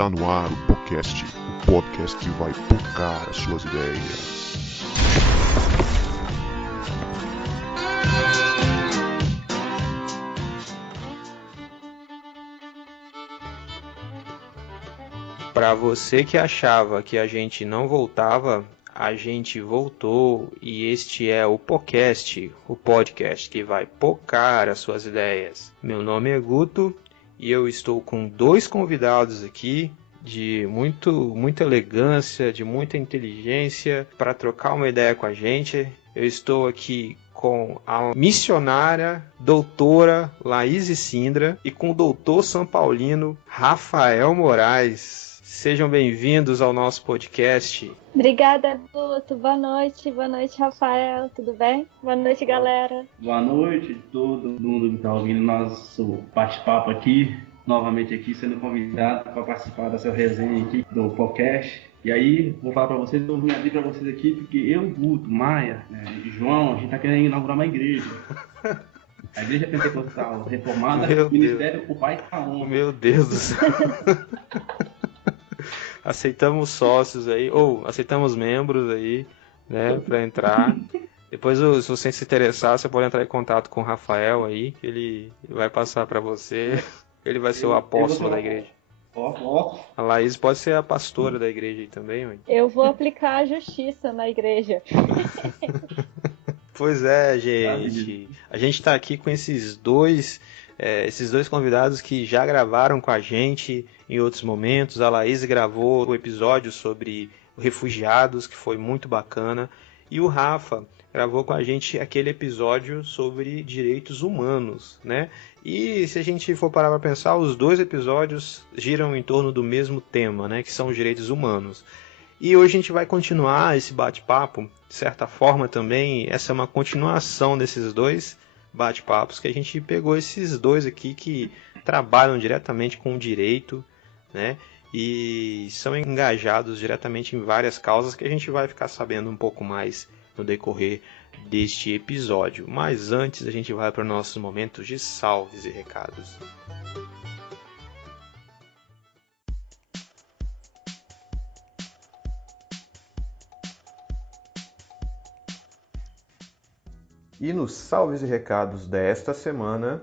Está no ar o podcast que vai tocar as suas ideias. Para você que achava que a gente não voltava, a gente voltou e este é o podcast que vai pocar as suas ideias. Meu nome é Guto e eu estou com dois convidados aqui de muita elegância, de muita inteligência para trocar uma ideia com a gente. Eu estou aqui com a missionária, doutora Laís Sindra e com o doutor São Paulino Rafael Moraes. Sejam bem-vindos ao nosso podcast. Obrigada, Guto. Boa noite, Rafael. Tudo bem? Boa noite, galera. Boa noite a todo mundo que está ouvindo nosso bate-papo aqui. Novamente aqui, sendo convidado para participar dessa resenha aqui do podcast. E aí, vou falar para vocês, vou me abrir para vocês aqui, porque eu, Guto, Maia, e João, a gente está querendo inaugurar uma igreja. A igreja pentecostal reformada, Ministério O Pai Tá On. Meu Deus do céu. Aceitamos sócios aí, ou aceitamos membros aí, né, para entrar. Depois, se você se interessar, você pode entrar em contato com o Rafael aí, que ele vai passar para você. Ele vai ser o apóstolo da igreja. A Laís pode ser a pastora da igreja aí também, mãe. Eu vou aplicar a justiça na igreja. Pois é, gente. A gente está aqui com esses dois convidados que já gravaram com a gente em outros momentos. A Laís gravou o episódio sobre refugiados, que foi muito bacana. E o Rafa gravou com a gente aquele episódio sobre direitos humanos, né? E se a gente for parar para pensar, os dois episódios giram em torno do mesmo tema, né? Que são os direitos humanos. E hoje a gente vai continuar esse bate-papo, de certa forma também, essa é uma continuação desses dois bate-papos, que a gente pegou esses dois aqui que trabalham diretamente com o direito, né? E são engajados diretamente em várias causas que a gente vai ficar sabendo um pouco mais no decorrer deste episódio. Mas antes a gente vai para os nossos momentos de salves e recados. E nos salves e recados desta semana,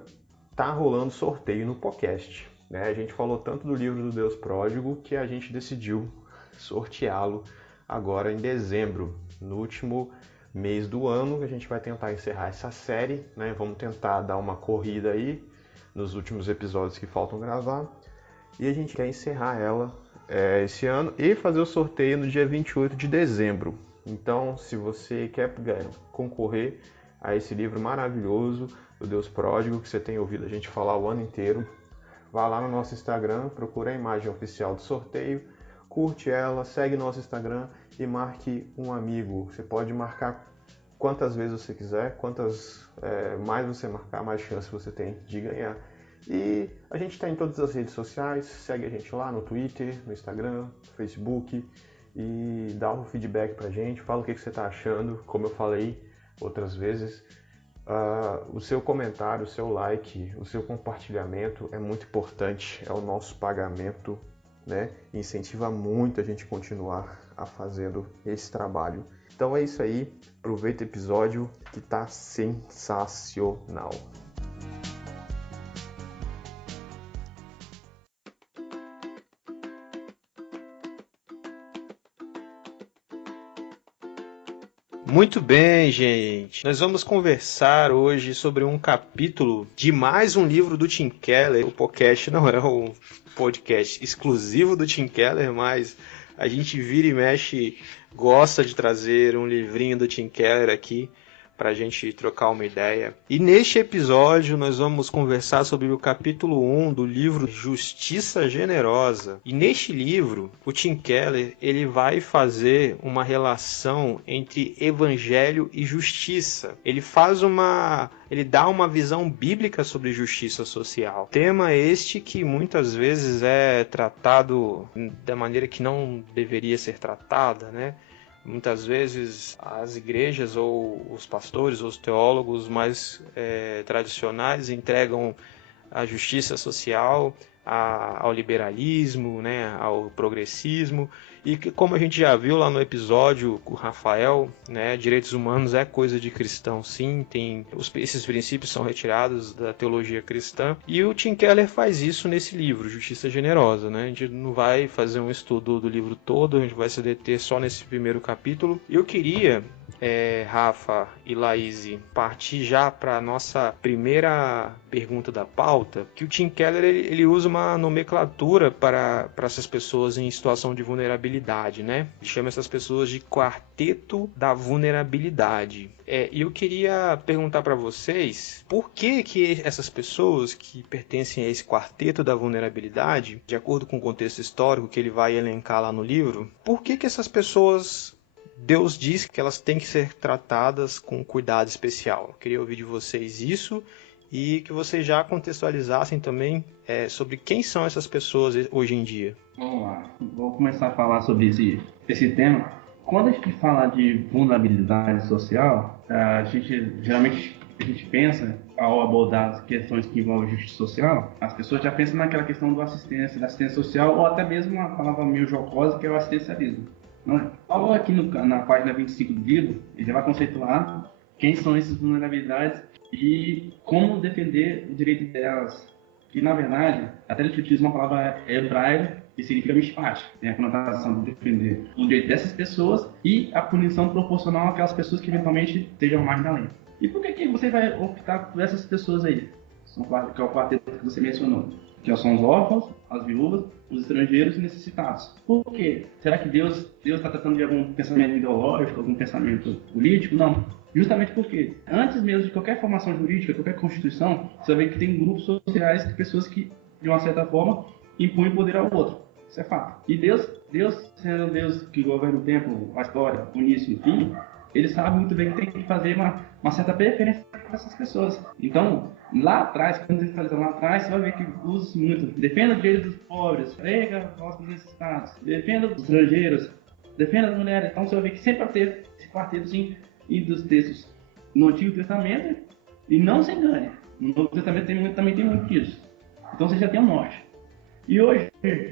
tá rolando sorteio no podcast. Né? A gente falou tanto do livro do Deus Pródigo que a gente decidiu sorteá-lo agora em dezembro, no último mês do ano. A gente vai tentar encerrar essa série, né? Vamos tentar dar uma corrida aí nos últimos episódios que faltam gravar. E a gente quer encerrar ela esse ano e fazer o sorteio no dia 28 de dezembro. Então, se você quer concorrer a esse livro maravilhoso do Deus Pródigo, que você tem ouvido a gente falar o ano inteiro, vá lá no nosso Instagram, procura a imagem oficial do sorteio, curte ela, segue nosso Instagram e marque um amigo. Você pode marcar quantas vezes você quiser, quantas mais você marcar, mais chance você tem de ganhar. E a gente está em todas as redes sociais, segue a gente lá no Twitter, no Instagram, no Facebook e dá um feedback pra gente, fala o que você está achando, como eu falei outras vezes. O seu comentário, o seu like, o seu compartilhamento é muito importante, é o nosso pagamento, né? Incentiva muito a gente continuar fazendo esse trabalho. Então é isso aí, aproveita o episódio que tá sensacional. Muito bem, gente. Nós vamos conversar hoje sobre um capítulo de mais um livro do Tim Keller. O podcast não é um podcast exclusivo do Tim Keller, mas a gente vira e mexe, gosta de trazer um livrinho do Tim Keller aqui para a gente trocar uma ideia. E neste episódio nós vamos conversar sobre o capítulo 1 do livro Justiça Generosa. E neste livro, o Tim Keller ele vai fazer uma relação entre evangelho e justiça. Ele dá uma visão bíblica sobre justiça social. Tema este que muitas vezes é tratado da maneira que não deveria ser tratada, né? Muitas vezes as igrejas ou os pastores ou os teólogos mais tradicionais entregam a justiça social ao liberalismo, né, ao progressismo, e que, como a gente já viu lá no episódio com o Rafael, né, direitos humanos é coisa de cristão, sim, esses princípios são retirados da teologia cristã, e o Tim Keller faz isso nesse livro, Justiça Generosa, né? A gente não vai fazer um estudo do livro todo, a gente vai se deter só nesse primeiro capítulo. Eu queria, Rafa e Laís, partir já para a nossa primeira pergunta da pauta, que o Tim Keller ele usa uma nomenclatura para essas pessoas em situação de vulnerabilidade, né? Ele chama essas pessoas de quarteto da vulnerabilidade. E eu queria perguntar para vocês por que essas pessoas que pertencem a esse quarteto da vulnerabilidade, de acordo com o contexto histórico que ele vai elencar lá no livro, por que essas pessoas Deus diz que elas têm que ser tratadas com cuidado especial? Eu queria ouvir de vocês isso e que vocês já contextualizassem também sobre quem são essas pessoas hoje em dia. Vamos lá, vou começar a falar sobre esse tema. Quando a gente fala de vulnerabilidade social, a gente pensa, ao abordar as questões que envolvem justiça social, as pessoas já pensam naquela questão da assistência social, ou até mesmo uma palavra meio jocosa, que é o assistencialismo. Paulo, aqui na página 25 do livro, ele já vai conceituar quem são essas vulnerabilidades e como defender o direito delas. Que, na verdade, até ele utiliza uma palavra hebraica que significa mishpat, tem a conotação de defender o direito dessas pessoas e a punição proporcional àquelas pessoas que eventualmente estejam mais da lei. E por que você vai optar por essas pessoas aí? Que é o quarteto que você mencionou. Que são os órfãos, as viúvas, os estrangeiros e necessitados. Por quê? Será que Deus está tratando de algum pensamento ideológico, algum pensamento político? Não. Justamente porque, antes mesmo de qualquer formação jurídica, qualquer constituição, você vai ver que tem grupos sociais de pessoas que, de uma certa forma, impõem poder ao outro. Isso é fato. E Deus sendo Deus que governa o tempo, a história, o início e o fim, ele sabe muito bem que tem que fazer uma certa preferência para essas pessoas. Então, lá atrás, quando ele está lá atrás, você vai ver que usa muito. Defenda o direito dos pobres, prega aos necessitados, defenda os estrangeiros, defenda as mulheres. Então, você vai ver que sempre vai ter esse quartetozinho e dos textos no Antigo Testamento, e não se engane, no Novo Testamento também tem muito disso. Então, você já tem um norte. E hoje,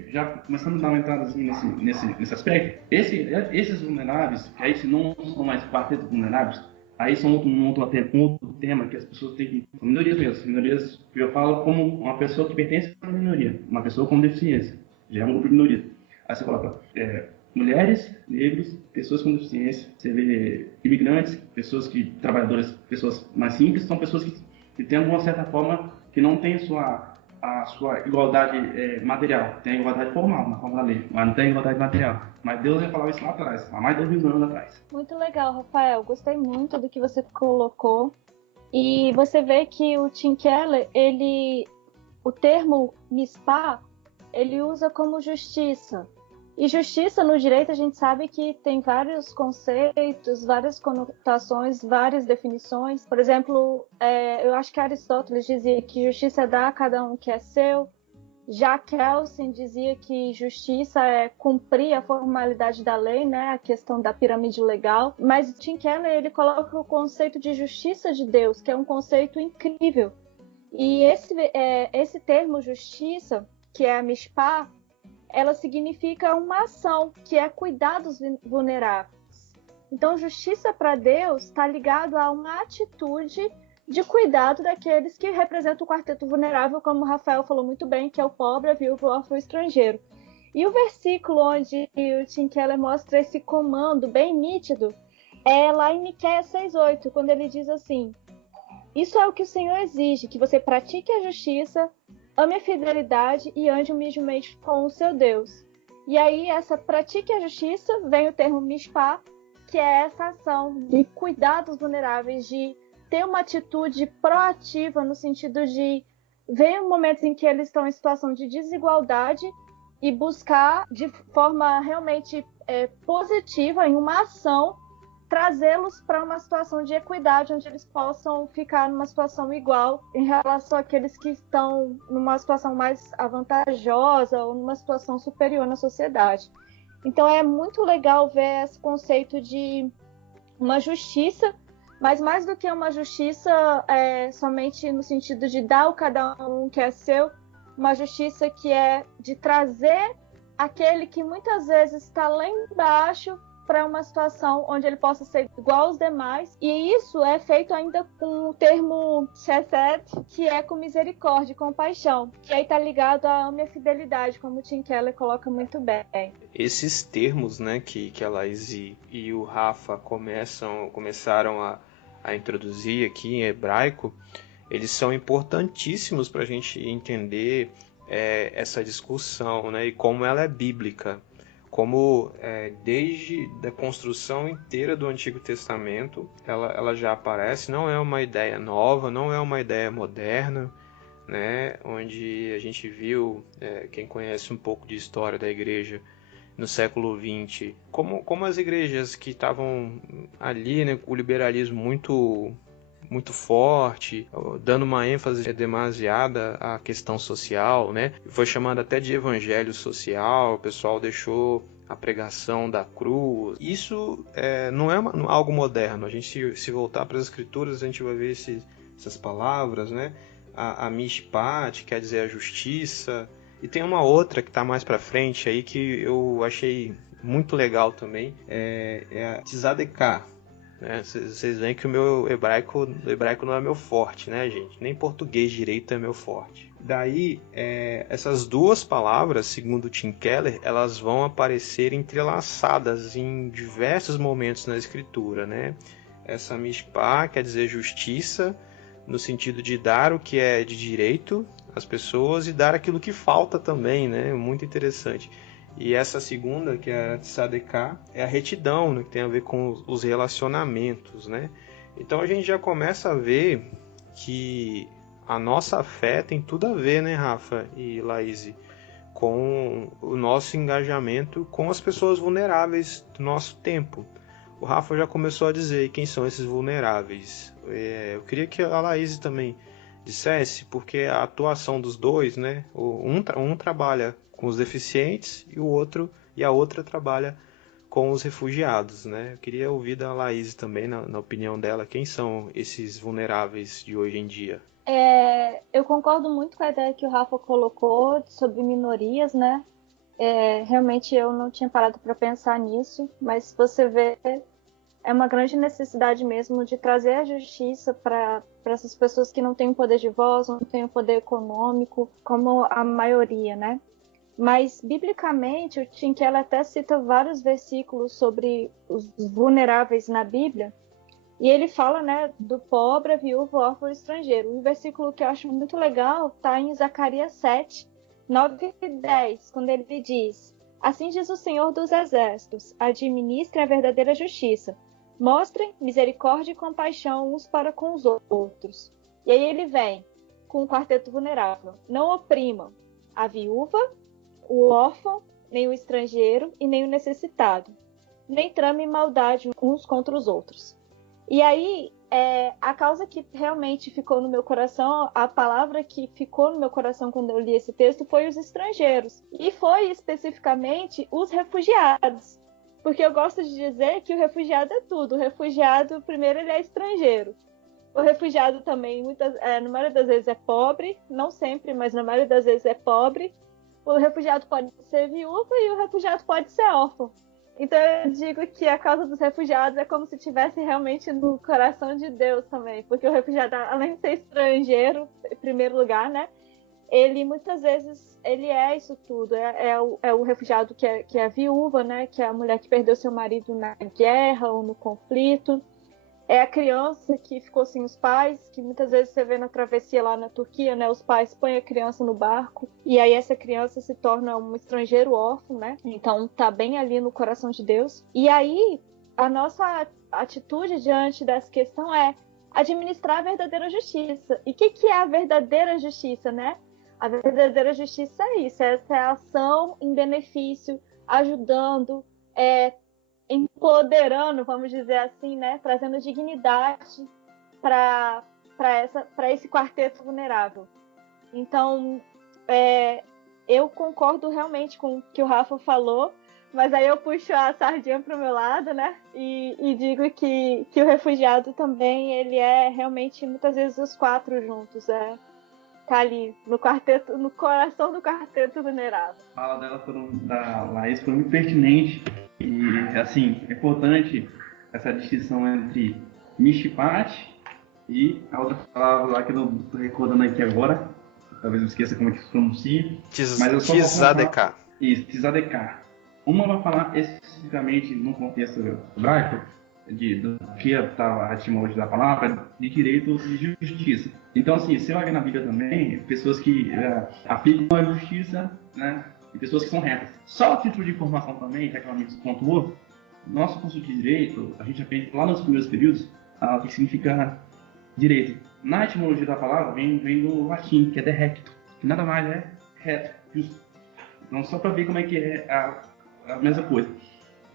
já começando a dar uma entrada assim, nesse aspecto, esses vulneráveis, que aí se não são mais quartetos vulneráveis, aí são um outro tema que as pessoas têm que... São minorias mesmo. Minorias que eu falo como uma pessoa que pertence a uma minoria, uma pessoa com deficiência. Já é um grupo de minoria. Aí você coloca mulheres, negros, pessoas com deficiência, você vê imigrantes, trabalhadoras, pessoas mais simples, são pessoas que têm alguma certa forma que não têm a sua igualdade material. Tem a igualdade formal na forma da lei, mas não tem a igualdade material. Mas Deus já falava isso lá atrás, há mais de 2000 anos atrás. Muito legal, Rafael. Gostei muito do que você colocou. E você vê que o Tim Keller, o termo mishpat, ele usa como justiça. E justiça no direito a gente sabe que tem vários conceitos, várias conotações, várias definições. Por exemplo, eu acho que Aristóteles dizia que justiça é dar a cada um que é seu. Já Kelsen dizia que justiça é cumprir a formalidade da lei, né? A questão da pirâmide legal. Mas Tim Keller, ele coloca o conceito de justiça de Deus, que é um conceito incrível. E esse termo justiça, que é a mishpat, ela significa uma ação, que é cuidar dos vulneráveis. Então, justiça para Deus está ligado a uma atitude de cuidado daqueles que representam o quarteto vulnerável, como o Rafael falou muito bem, que é o pobre, a viúva, o órfão e o estrangeiro. E o versículo onde o Tim Keller mostra esse comando bem nítido é lá em Miqueias 6:8, quando ele diz assim: isso é o que o Senhor exige, que você pratique a justiça, ame a fidelidade e ande humildemente com o seu Deus. E aí, essa pratique a justiça, vem o termo mishpat, que é essa ação de cuidar dos vulneráveis, de ter uma atitude proativa no sentido de ver momentos em que eles estão em situação de desigualdade e buscar de forma realmente positiva, em uma ação, trazê-los para uma situação de equidade, onde eles possam ficar numa situação igual em relação àqueles que estão numa situação mais avantajosa ou numa situação superior na sociedade. Então é muito legal ver esse conceito de uma justiça, mas mais do que uma justiça somente no sentido de dar a cada um que é seu, uma justiça que é de trazer aquele que muitas vezes está lá embaixo para uma situação onde ele possa ser igual aos demais. E isso é feito ainda com o termo chesed, que é com misericórdia e compaixão, que aí está ligado à minha fidelidade, como o Tim Keller coloca muito bem. Esses termos, né, que a Laís e o Rafa começaram a introduzir aqui em hebraico, eles são importantíssimos para a gente entender essa discussão, né, e como ela é bíblica. Como desde a construção inteira do Antigo Testamento, ela já aparece, não é uma ideia nova, não é uma ideia moderna, né, onde a gente viu, quem conhece um pouco de história da igreja no século XX, como as igrejas que estavam ali, né, com o liberalismo muito forte, dando uma ênfase demasiada à questão social, né? Foi chamado até de evangelho social, o pessoal deixou a pregação da cruz. Isso não é algo moderno. A gente, se voltar para as escrituras, a gente vai ver essas palavras, né? A mishpat, quer dizer a justiça, e tem uma outra que está mais para frente aí que eu achei muito legal também, é a tzadekah. Vocês veem que o meu hebraico não é meu forte, né, gente? Nem português direito é meu forte. Daí, essas duas palavras, segundo Tim Keller, elas vão aparecer entrelaçadas em diversos momentos na escritura, né? Essa mishpah quer dizer justiça, no sentido de dar o que é de direito às pessoas e dar aquilo que falta também, né? Muito interessante. E essa segunda, que é a tzadekah, é a retidão, né, que tem a ver com os relacionamentos, né? Então a gente já começa a ver que a nossa fé tem tudo a ver, né, Rafa e Laís, com o nosso engajamento com as pessoas vulneráveis do nosso tempo. O Rafa já começou a dizer quem são esses vulneráveis. Eu queria que a Laís também dissesse, porque a atuação dos dois, né? Um trabalha com os deficientes e a outra trabalha com os refugiados, né? Eu queria ouvir da Laís também, na opinião dela, quem são esses vulneráveis de hoje em dia. Eu concordo muito com a ideia que o Rafa colocou sobre minorias, né? Realmente eu não tinha parado para pensar nisso, mas você vê, é uma grande necessidade mesmo de trazer a justiça para essas pessoas que não têm o poder de voz, não têm o poder econômico, como a maioria, né? Mas, biblicamente, o Tim Keller até cita vários versículos sobre os vulneráveis na Bíblia, e ele fala, né, do pobre, a viúva, o órfão e o estrangeiro. Um versículo que eu acho muito legal está em Zacarias 7, 9 e 10, quando ele diz: assim diz o Senhor dos Exércitos, administrem a verdadeira justiça, mostrem misericórdia e compaixão uns para com os outros. E aí ele vem com o quarteto vulnerável: não oprimam a viúva, o órfão, nem o estrangeiro e nem o necessitado, nem tramem maldade uns contra os outros. E aí, a causa que realmente ficou no meu coração, a palavra que ficou no meu coração quando eu li esse texto foi os estrangeiros. E foi especificamente os refugiados. Porque eu gosto de dizer que o refugiado é tudo. O refugiado, primeiro, ele é estrangeiro. O refugiado também, na maioria das vezes, é pobre. Não sempre, mas na maioria das vezes é pobre. O refugiado pode ser viúva e o refugiado pode ser órfão. Então eu digo que a causa dos refugiados é como se estivesse realmente no coração de Deus também. Porque o refugiado, além de ser estrangeiro, em primeiro lugar, né? Ele muitas vezes ele é isso tudo. É o refugiado que é viúva, né? Que é a mulher que perdeu seu marido na guerra ou no conflito. É a criança que ficou sem os pais, que muitas vezes você vê na travessia lá na Turquia, né? Os pais põem a criança no barco e aí essa criança se torna um estrangeiro órfão, né? Então tá bem ali no coração de Deus. E aí a nossa atitude diante dessa questão é administrar a verdadeira justiça. E o que é a verdadeira justiça, né? A verdadeira justiça é isso, essa é a ação em benefício, ajudando, empoderando, vamos dizer assim, né? Trazendo dignidade para esse quarteto vulnerável. Então, eu concordo realmente com o que o Rafa falou, mas aí eu puxo a sardinha para o meu lado, né? E digo que o refugiado também, ele é realmente, muitas vezes, os quatro juntos. tá ali no quarteto, no coração do quarteto mineral. A fala dela da Laís foi muito pertinente e, assim, é importante essa distinção entre mishpat e a outra palavra lá que eu não estou recordando aqui agora, talvez eu esqueça como é que se pronuncia, mas eu só vou Tzadekah. Isso, Tzadekah. Uma vai falar especificamente no contexto hebraico, do que está a etimologia da palavra, de direito de justiça. Então, assim, você vai ver na Bíblia também pessoas que aplicam a justiça, né, e pessoas que são retas. Só a título de informação também, já que ela me pontuou, nosso curso de direito, a gente aprende lá nos primeiros períodos o que significa direito. Na etimologia da palavra vem do latim, que é de recto, que nada mais é reto, justo. Então, só para ver como é que é a mesma coisa.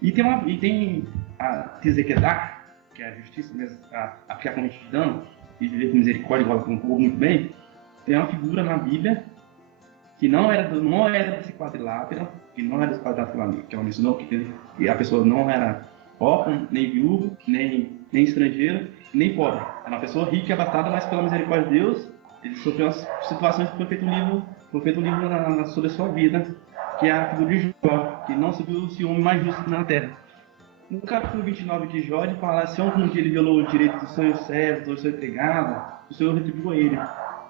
E tem a Tzedekah, que é a justiça mesmo, a ficar com retidão e viver com misericórdia, igual com o povo muito bem. Tem uma figura na Bíblia que não era desse quadrilátero, que não era desse quadrilátero que ela mencionou, que a pessoa não era órfã, nem viúvo, nem estrangeiro, nem pobre. Era uma pessoa rica e abastada, mas pela misericórdia de Deus, ele sofreu umas situações que foi feito um livro sobre a sua vida, que é a figura de Jó, que não se viu o homem mais justo na terra. No capítulo 29 de Jó, ele fala: se algum dia ele violou o direito do seu servo, do seu empregado, o Senhor retribuiu a ele.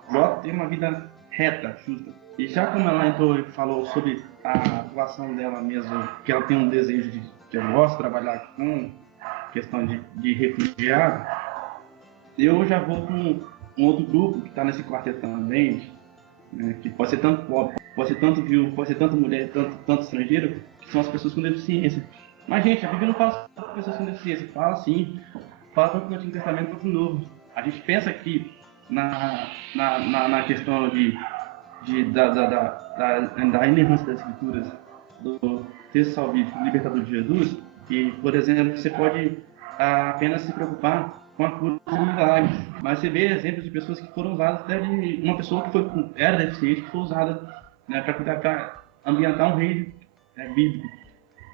Jó tem uma vida reta, justa. E já como ela entrou e falou sobre a atuação dela mesmo, que ela tem um desejo que eu gosto de trabalhar com questão de refugiado, eu já vou com um outro grupo que está nesse quarteto também, né, que pode ser tanto pobre, pode ser tanto viúvo, pode ser tanto mulher, tanto estrangeiro, que são as pessoas com deficiência. Mas, gente, a Bíblia não fala só para pessoas com deficiência, fala sim, fala tanto no Antigo Testamento quanto no Novo. A gente pensa que na questão da inerrância das Escrituras, do texto salvífico, libertador de Jesus, que, por exemplo, você pode apenas se preocupar com a cura dos milagres, mas você vê exemplos de pessoas que foram usadas, até de uma pessoa que era deficiente, que foi usada, né, para ambientar um rei bíblico,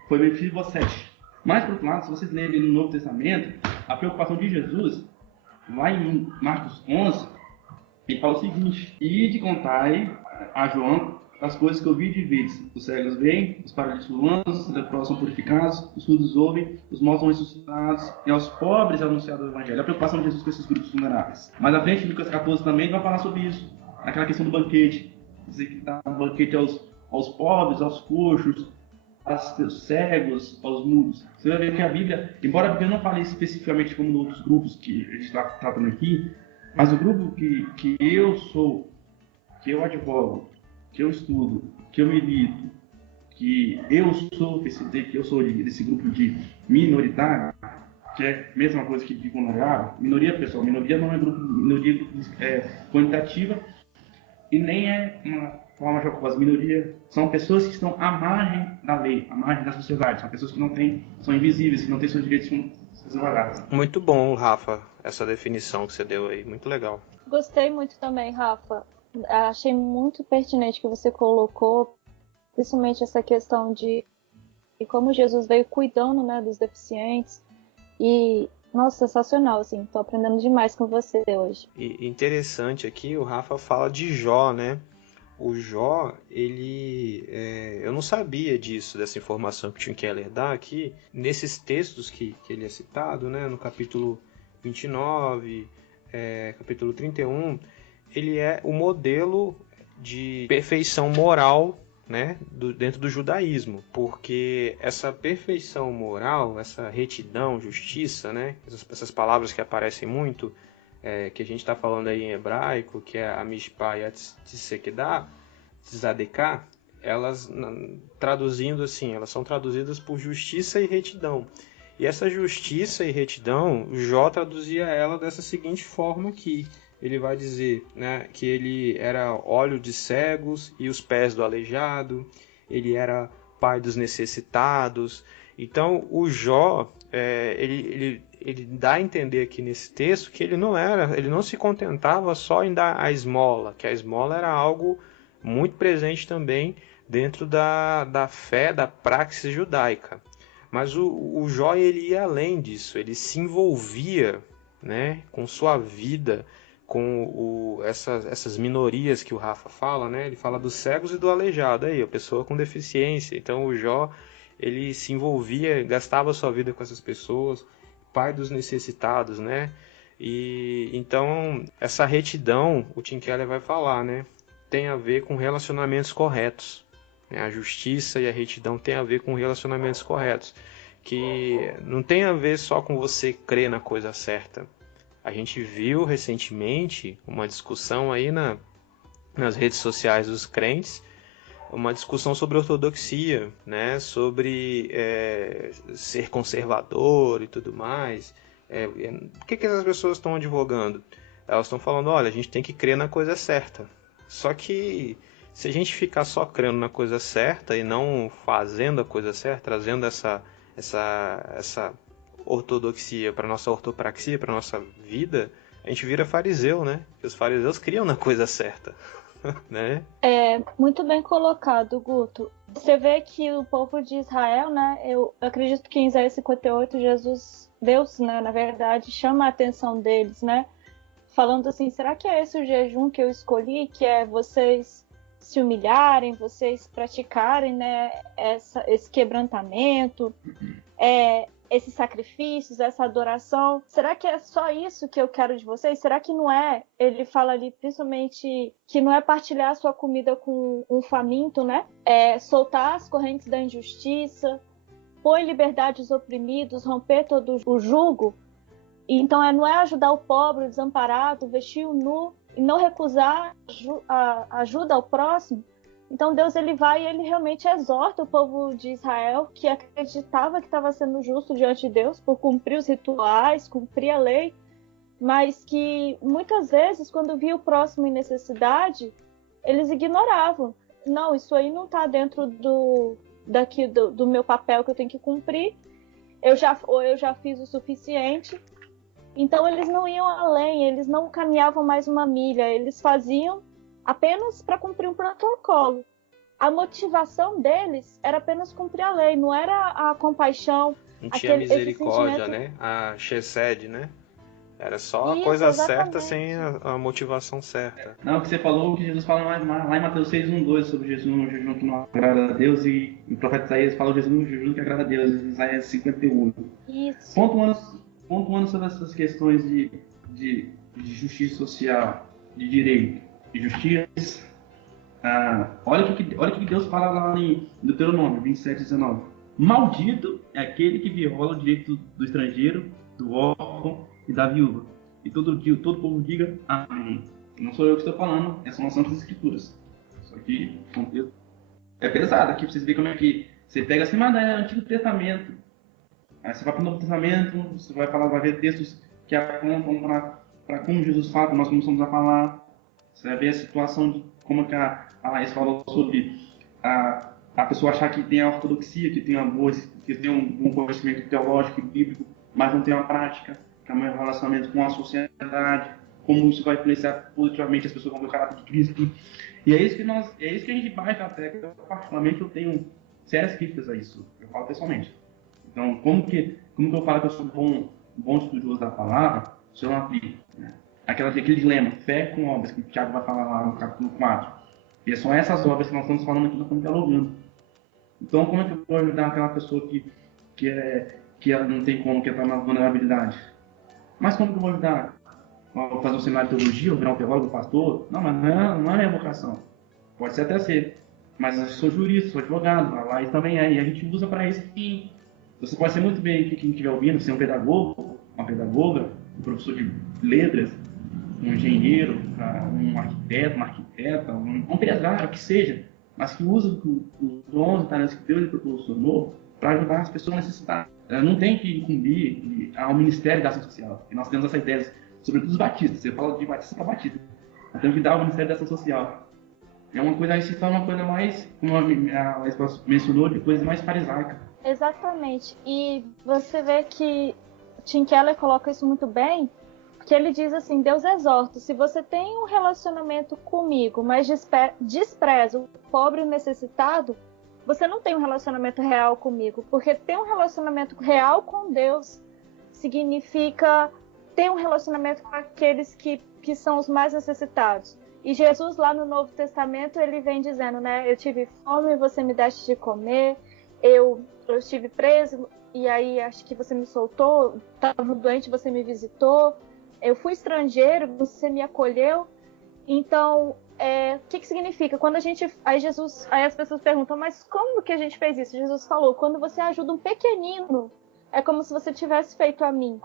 foi Mefibosete. Mas, por outro lado, se vocês lerem no Novo Testamento, a preocupação de Jesus, lá em Marcos 11, ele fala o seguinte: e de contar a João as coisas que eu vi de vez. Os cegos veem, os paralíticos andam, os leprosos são purificados, os surdos ouvem, os mortos são ressuscitados, e aos pobres é anunciado o Evangelho. A preocupação de Jesus com esses grupos vulneráveis. Mais à frente, Lucas 14 também vai falar sobre isso. Aquela questão do banquete. Dizer que dá um banquete aos pobres, aos coxos, aos cegos, aos mudos. Você vai ver que a Bíblia, embora a Bíblia não fale especificamente como em outros grupos que a gente está tratando aqui, mas o grupo que eu sou, que eu advogo, que eu estudo, que eu milito, que eu sou desse grupo de minoritário, que é a mesma coisa que de vulnerável. Minoria, pessoal, minoria não é grupo, minoria quantitativa e nem é uma forma jocosa. Minoria são pessoas que estão à margem da lei, à margem da sociedade, são pessoas que não têm, são invisíveis, que não têm seus direitos resguardados. Muito bom, Rafa, essa definição que você deu aí, muito legal. Gostei muito também, Rafa. Achei muito pertinente que você colocou, principalmente essa questão de como Jesus veio cuidando, né, dos deficientes. E, nossa, sensacional, assim, tô aprendendo demais com você hoje. E interessante aqui, o Rafa fala de Jó, né? O Jó, eu não sabia disso, dessa informação que o Tim Keller dá aqui, nesses textos que ele é citado, né, no capítulo 29, capítulo 31, ele é o modelo de perfeição moral, né, dentro do judaísmo, porque essa perfeição moral, essa retidão, justiça, né, essas palavras que aparecem muito, que a gente está falando aí em hebraico, que é a mishpah e a tzadekah, elas, traduzindo assim, elas são traduzidas por justiça e retidão. E essa justiça e retidão, Jó traduzia ela dessa seguinte forma aqui. Ele vai dizer, né, que ele era olho de cegos e os pés do aleijado, ele era pai dos necessitados. Então, o Jó, ele dá a entender aqui nesse texto que ele não se contentava só em dar a esmola, que a esmola era algo muito presente também dentro da fé, da praxis judaica. Mas o Jó, ele ia além disso, ele se envolvia, né, com sua vida, com essas minorias que o Rafa fala, né? Ele fala dos cegos e do aleijado, aí, a pessoa com deficiência. Então o Jó, ele se envolvia, gastava sua vida com essas pessoas, pai dos necessitados, né? E então essa retidão, o Tim Keller vai falar, né? Tem a ver com relacionamentos corretos, né? A justiça e a retidão tem a ver com relacionamentos corretos, que não tem a ver só com você crer na coisa certa. A gente viu recentemente uma discussão aí nas redes sociais dos crentes, uma discussão sobre ortodoxia, né? Sobre ser conservador e tudo mais. Por que essas pessoas estão advogando? Elas estão falando, olha, a gente tem que crer na coisa certa. Só que se a gente ficar só crendo na coisa certa e não fazendo a coisa certa, trazendo essa ortodoxia para nossa ortopraxia, para nossa vida, a gente vira fariseu, né? Porque os fariseus criam na coisa certa, né? Muito bem colocado, Guto. Você vê que o povo de Israel, né? Eu acredito que em Isaías 58, Deus, né, na verdade, chama a atenção deles, né? Falando assim, será que é esse o jejum que eu escolhi? Que é vocês se humilharem, vocês praticarem, né, esse quebrantamento, esses sacrifícios, essa adoração. Será que é só isso que eu quero de vocês? Será que não é? Ele fala ali principalmente que não é partilhar a sua comida com um faminto, né? É soltar as correntes da injustiça, pôr em liberdade os oprimidos, romper todo o jugo. Então não é ajudar o pobre, o desamparado, vestir o nu e não recusar a ajuda ao próximo. Então Deus ele vai e ele realmente exorta o povo de Israel, que acreditava que estava sendo justo diante de Deus por cumprir os rituais, cumprir a lei, mas que muitas vezes, quando via o próximo em necessidade, eles ignoravam. Não, isso aí não está dentro do meu papel que eu tenho que cumprir, eu já fiz o suficiente. Então eles não iam além, eles não caminhavam mais uma milha, eles faziam apenas para cumprir um protocolo. A motivação deles era apenas cumprir a lei, não era a compaixão. Não tinha misericórdia, né? A chesed, né? Era só a coisa certa sem a motivação certa. Não, o que você falou, que Jesus fala lá em Mateus 6:1-2 sobre Jesus no jejum que não agrada a Deus, e o profeta Isaías fala Jesus no jejum que agrada a Deus, em Isaías 51. Isso. Pontuando sobre essas questões de justiça social, de direito e justiça, olha o que Deus fala lá em Deuteronômio 27:19. Maldito é aquele que viola o direito do estrangeiro, do órfão e da viúva. E todo o povo diga amém. Não sou eu que estou falando, essas não são as escrituras. Só que o contexto é pesado aqui, pra vocês verem como é que você pega assim, mas é Antigo Testamento. Aí você vai para o Novo Testamento, você vai ver textos que apontam para como Jesus fala, como nós começamos a falar. Você vai ver a situação de como que a Laís falou sobre a pessoa achar que tem a ortodoxia, que tem um bom conhecimento teológico e bíblico, mas não tem uma prática, que é um relacionamento com a sociedade, como isso vai influenciar positivamente as pessoas com o caráter de Cristo. E é isso que a gente bate na tecla. Particularmente, eu tenho sérias críticas a isso. Eu falo pessoalmente. Então, como que eu falo que eu sou bom estudioso da palavra, se eu não aplico? Né? Aquele dilema, fé com obras, que o Tiago vai falar lá no capítulo 4. E são essas obras que nós estamos falando aqui, nós estamos dialogando. Então, como é que eu vou ajudar aquela pessoa que ela não tem como, que está na vulnerabilidade? Mas como que eu vou ajudar? Eu vou fazer um seminário de teologia, ou virar um teólogo, pastor? Não, mas não é minha vocação. Pode ser até ser. Mas eu sou jurista, sou advogado, a Laís também é, e a gente usa para isso sim. Você pode ser muito bem, quem estiver ouvindo, ser um pedagogo, uma pedagoga, um professor de letras, um engenheiro, um arquiteto, uma arquiteta, um empresário, o que seja, mas que usa os dons e talentos que Deus lhe proporcionou para ajudar as pessoas necessitadas. Não tem que incumbir ao Ministério da Ação Social. E nós temos essa ideia, sobretudo os batistas. Você fala de batista para batista. Nós temos que dar ao Ministério da Ação Social. É uma coisa, aí se torna uma coisa mais, como a mencionou, de coisa mais farisaica. Exatamente. E você vê que Tim Keller coloca isso muito bem, porque ele diz assim, Deus exorta, se você tem um relacionamento comigo, mas despreza o pobre e o necessitado, você não tem um relacionamento real comigo, porque ter um relacionamento real com Deus significa ter um relacionamento com aqueles que são os mais necessitados. E Jesus, lá no Novo Testamento, ele vem dizendo, né? Eu tive fome, você me deste de comer, eu estive preso, e aí acho que você me soltou, estava doente, você me visitou, eu fui estrangeiro, você me acolheu. Então, o que significa? Quando a gente... Aí as pessoas perguntam, mas como que a gente fez isso? Jesus falou, quando você ajuda um pequenino, é como se você tivesse feito a mim.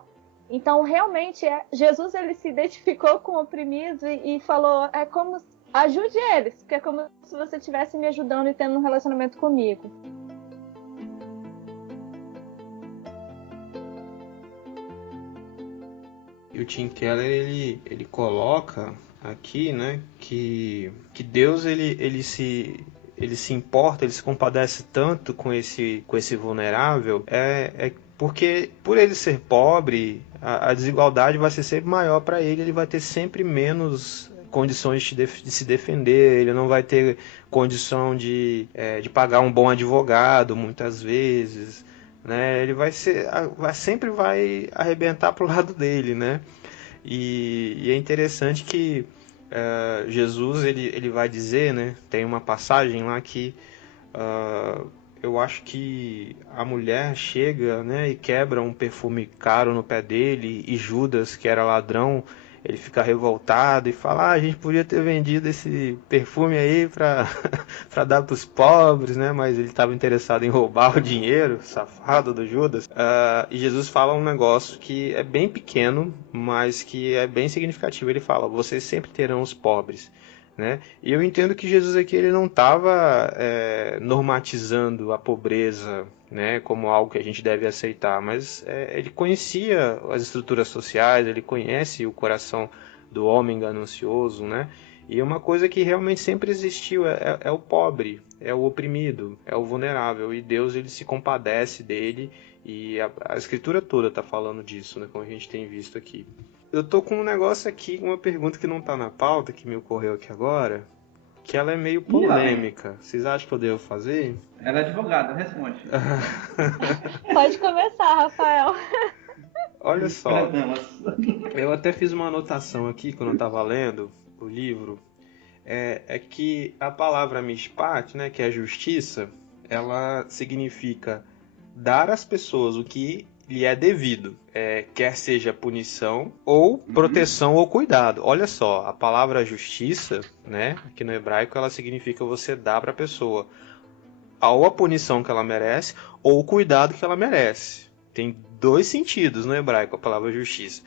Então, realmente, Jesus ele se identificou com o oprimido e falou, ajude eles, porque é como se você estivesse me ajudando e tendo um relacionamento comigo. E o Tim Keller, ele coloca aqui, né, que Deus ele se importa, ele se compadece tanto com esse vulnerável, porque por ele ser pobre, a desigualdade vai ser sempre maior para ele vai ter sempre menos condições de se defender, ele não vai ter condição de pagar um bom advogado muitas vezes, né? Ele sempre vai arrebentar pro lado dele, né? E é interessante que Jesus ele vai dizer, né? Tem uma passagem lá que eu acho que a mulher chega, né, e quebra um perfume caro no pé dele, e Judas, que era ladrão, ele fica revoltado e fala, a gente podia ter vendido esse perfume aí para dar para os pobres, né? Mas ele estava interessado em roubar o dinheiro, safado do Judas. E Jesus fala um negócio que é bem pequeno, mas que é bem significativo. Ele fala, vocês sempre terão os pobres. Né? E eu entendo que Jesus aqui ele não estava normatizando a pobreza, né, como algo que a gente deve aceitar, mas ele conhecia as estruturas sociais, ele conhece o coração do homem ganancioso, né? E uma coisa que realmente sempre existiu é o pobre, é o oprimido, é o vulnerável, e Deus ele se compadece dele, e a escritura toda está falando disso, né, como a gente tem visto aqui. Eu tô com um negócio aqui, uma pergunta que não tá na pauta, que me ocorreu aqui agora, que ela é meio polêmica. Vocês acham que eu devo fazer? Ela é advogada, responde. Pode começar, Rafael. Olha só, eu até fiz uma anotação aqui quando eu tava lendo o livro, é que a palavra mishpat, né, que é justiça, ela significa dar às pessoas o que lhe é devido, quer seja punição ou proteção ou cuidado. Olha só, a palavra justiça, né, aqui no hebraico, ela significa você dar para a pessoa ou a punição que ela merece ou o cuidado que ela merece. Tem dois sentidos no hebraico a palavra justiça.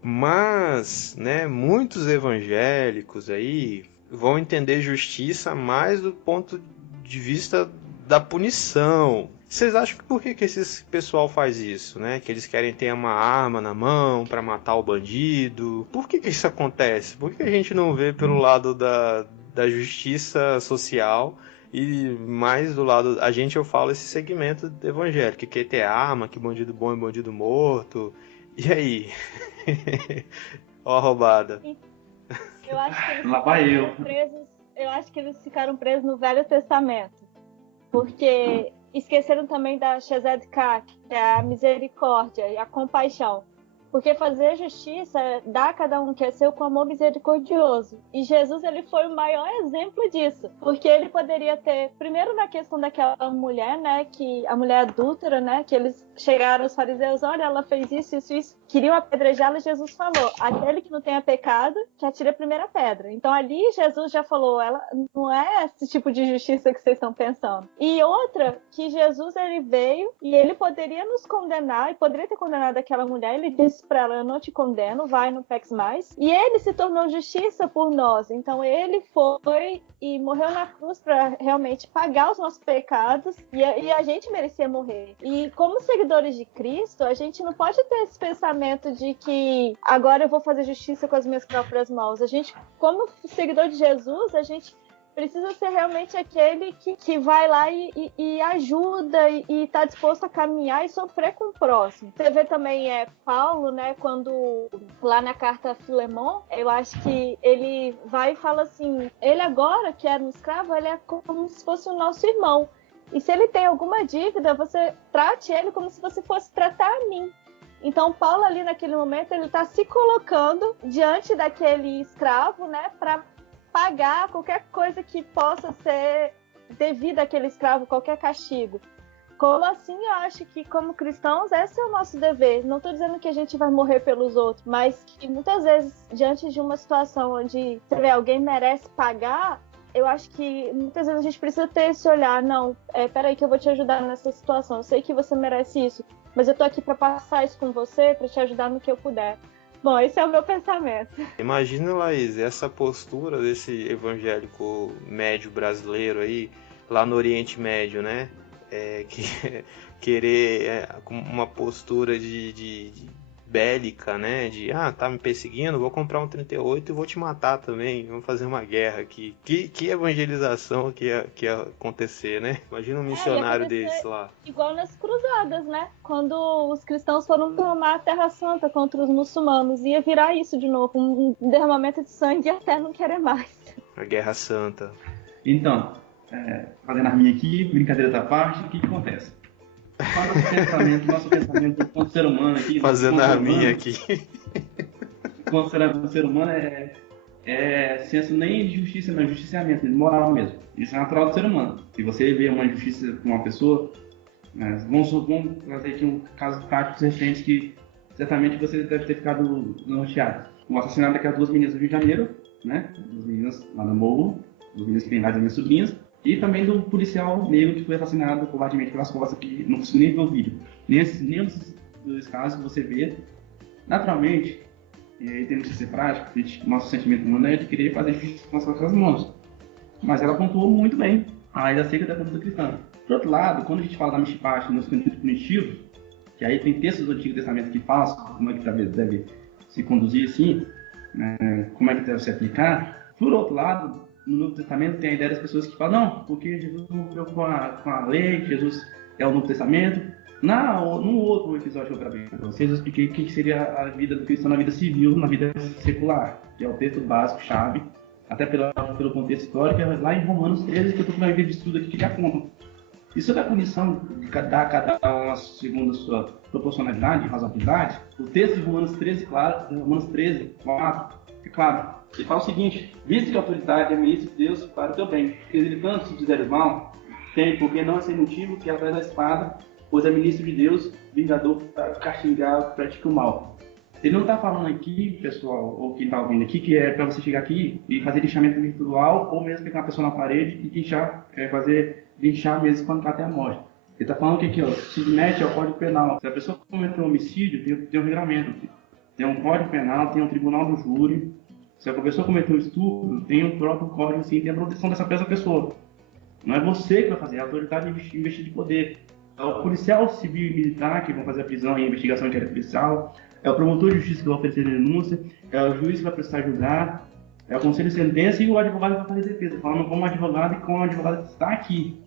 Mas, né, muitos evangélicos aí vão entender justiça mais do ponto de vista da punição. Vocês acham que por que esse pessoal faz isso, né? Que eles querem ter uma arma na mão para matar o bandido? Por que isso acontece? Por que a gente não vê pelo lado da justiça social e mais do lado... eu falo esse segmento evangélico, que quer ter arma, que bandido bom é bandido morto. E aí? Ó a roubada. Eu acho que eles ficaram presos no Velho Testamento. Porque esqueceram também da Shezed-Ka, que é a misericórdia e a compaixão. Porque fazer justiça dá a cada um que é seu com amor misericordioso. E Jesus ele foi o maior exemplo disso. Porque ele poderia ter, primeiro na questão daquela mulher, né, que a mulher adúltera, né, que eles chegaram os fariseus, olha, ela fez isso, isso, isso. Queriam apedrejá-la e Jesus falou, aquele que não tenha pecado, que atire a primeira pedra. Então ali Jesus já falou, ela não é esse tipo de justiça que vocês estão pensando. E outra, que Jesus ele veio e ele poderia nos condenar, e poderia ter condenado aquela mulher, ele disse para ela, eu não te condeno, vai, não peques mais. E ele se tornou justiça por nós. Então ele foi e morreu na cruz para realmente pagar os nossos pecados, e a gente merecia morrer. E como seguidores de Cristo, a gente não pode ter esse pensamento de que agora eu vou fazer justiça com as minhas próprias mãos. A gente, como seguidor de Jesus, a gente precisa ser realmente aquele que vai lá e ajuda e está disposto a caminhar e sofrer com o próximo. Você vê também Paulo, né, quando lá na carta a Filemon, eu acho que ele vai e fala assim, ele agora que era um escravo, ele é como se fosse o nosso irmão. E se ele tem alguma dívida, você trate ele como se você fosse tratar a mim. Então Paulo ali naquele momento ele está se colocando diante daquele escravo, né, para pagar qualquer coisa que possa ser devida àquele escravo, qualquer castigo. Como assim, eu acho que como cristãos esse é o nosso dever. Não estou dizendo que a gente vai morrer pelos outros, mas que muitas vezes, diante de uma situação onde você vê alguém merece pagar, eu acho que muitas vezes a gente precisa ter esse olhar. Não, peraí que eu vou te ajudar nessa situação. Eu sei que você merece isso, mas eu tô aqui para passar isso com você, para te ajudar no que eu puder. Bom, esse é o meu pensamento. Imagina, Laís, essa postura desse evangélico médio brasileiro aí, lá no Oriente Médio, né? Querer uma postura de bélica, né? De, tá me perseguindo, vou comprar um 38 e vou te matar também, vamos fazer uma guerra aqui. Que evangelização que ia acontecer, né? Imagina um missionário desse lá. Igual nas cruzadas, né? Quando os cristãos foram tomar a Terra Santa contra os muçulmanos, ia virar isso de novo, um derramamento de sangue até não querer mais. A Guerra Santa. Então, fazendo a minha aqui, brincadeira da parte, o que acontece? Nosso pensamento enquanto ser humano aqui... Fazendo a minha aqui. Enquanto ser humano senso nem de justiça, não, justiciamento, de moral mesmo. Isso é natural do ser humano. Se você vê uma injustiça com uma pessoa, vamos trazer aqui um caso prático recente que certamente você deve ter ficado norteado. O assassinato daquelas 2 meninas do Rio de Janeiro, né? 2 meninas lá no Morro, 2 meninas que têm idade das minhas sobrinhas, e também do policial negro que foi assassinado covardemente pelas costas, que não consigo nem ver o vídeo. Nenhum desses 2 casos você vê, naturalmente, e aí temos que ser prático, nosso sentimento humano é de querer fazer justiça com as nossas mãos. Mas ela pontuou muito bem a lei da seca da conduta cristã. Por outro lado, quando a gente fala da mishpat nos sentidos punitivos, que aí tem textos do Antigo Testamento que falam como é que deve se conduzir assim, como é que deve se aplicar. Por outro lado, no Novo Testamento tem a ideia das pessoas que falam, não, porque Jesus não preocupou com a lei, que Jesus é o Novo Testamento. No outro episódio que eu gravei para vocês, eu expliquei o que seria a vida do cristão na vida civil, na vida secular, que é o texto básico, chave, até pelo contexto histórico, é lá em Romanos 13, que eu estou com uma ideia de estudo aqui que ele aponta. Isso é a punição de dar cada uma segundo a sua proporcionalidade e razoabilidade. O texto de Romanos 13, claro, Romanos 13, 4, é claro. Ele fala o seguinte: visto que a autoridade é ministro de Deus para o teu bem, que ele tanto se fizeres mal, tem porque não é sem motivo que atrás da espada, pois é ministro de Deus, vingador para castigar o que pratica o mal. Ele não está falando aqui, pessoal, ou quem está ouvindo aqui, que é para você chegar aqui e fazer lixamento virtual, ou mesmo pegar uma pessoa na parede e fazer linchar mesmo quando até a morte. Ele está falando que aqui, se mete ao Código Penal. Se a pessoa cometeu um homicídio, tem um regulamento aqui. Tem um Código Penal, tem um Tribunal do Júri. Se a pessoa cometeu um estupro, tem um próprio código, assim, tem a proteção dessa pessoa. Não é você que vai fazer, é a autoridade investir de poder. É o policial civil e militar que vão fazer a prisão e a investigação inquérito policial. É o promotor de justiça que vai oferecer a denúncia. É o juiz que vai precisar julgar. É o conselho de sentença e o advogado que vai fazer defesa. Falando como advogado e como advogado que está aqui.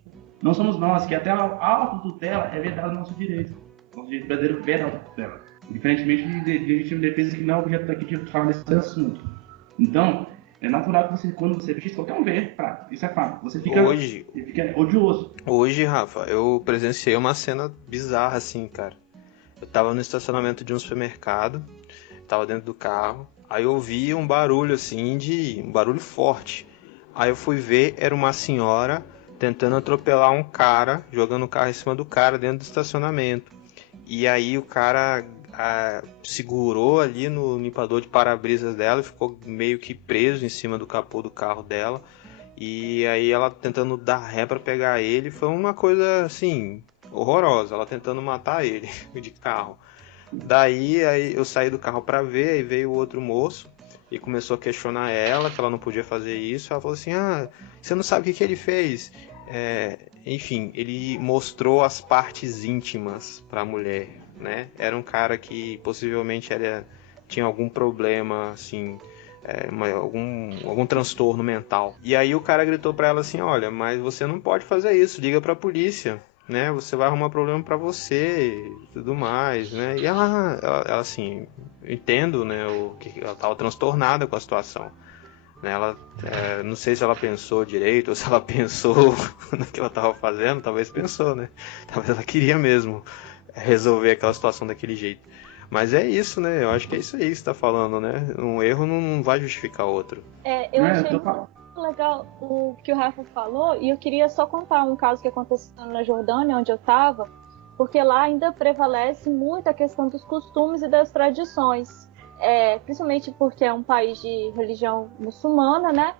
Não somos nós, que até a autotutela é vedada no nosso direito. O nosso direito brasileiro veda a autotutela. Diferentemente de legítima defesa, que não é objeto aqui de falar desse assunto. Então, é natural que você, quando você justiça, qualquer um vê, isso é fato. Você fica odioso. Hoje, Rafa, eu presenciei uma cena bizarra assim, cara. Eu tava no estacionamento de um supermercado, tava dentro do carro, aí eu ouvi um barulho assim, um barulho forte. Aí eu fui ver, era uma senhora tentando atropelar um cara, jogando o carro em cima do cara dentro do estacionamento. E aí o cara segurou ali no limpador de para-brisas dela e ficou meio que preso em cima do capô do carro dela. E aí ela tentando dar ré para pegar ele, foi uma coisa assim horrorosa, ela tentando matar ele de carro. Daí aí eu saí do carro para ver, aí veio o outro moço e começou a questionar ela, que ela não podia fazer isso. Ela falou assim, você não sabe o que ele fez? Enfim, ele mostrou as partes íntimas para a mulher, né? Era um cara que possivelmente tinha algum problema, assim, algum transtorno mental. E aí o cara gritou para ela assim, olha, mas você não pode fazer isso, liga para a polícia, né? Você vai arrumar problema para você e tudo mais, né? E ela assim, eu entendo, né, que ela estava transtornada com a situação. Ela, não sei se ela pensou direito ou se ela pensou no que ela estava fazendo, talvez pensou, né? Talvez ela queria mesmo resolver aquela situação daquele jeito. Mas é isso, né? Eu acho que é isso aí que você está falando, né? Um erro não vai justificar outro. Eu achei muito legal o que o Rafa falou, e eu queria só contar um caso que aconteceu na Jordânia, onde eu estava, porque lá ainda prevalece muito a questão dos costumes e das tradições, principalmente porque é um país de religião muçulmana, né?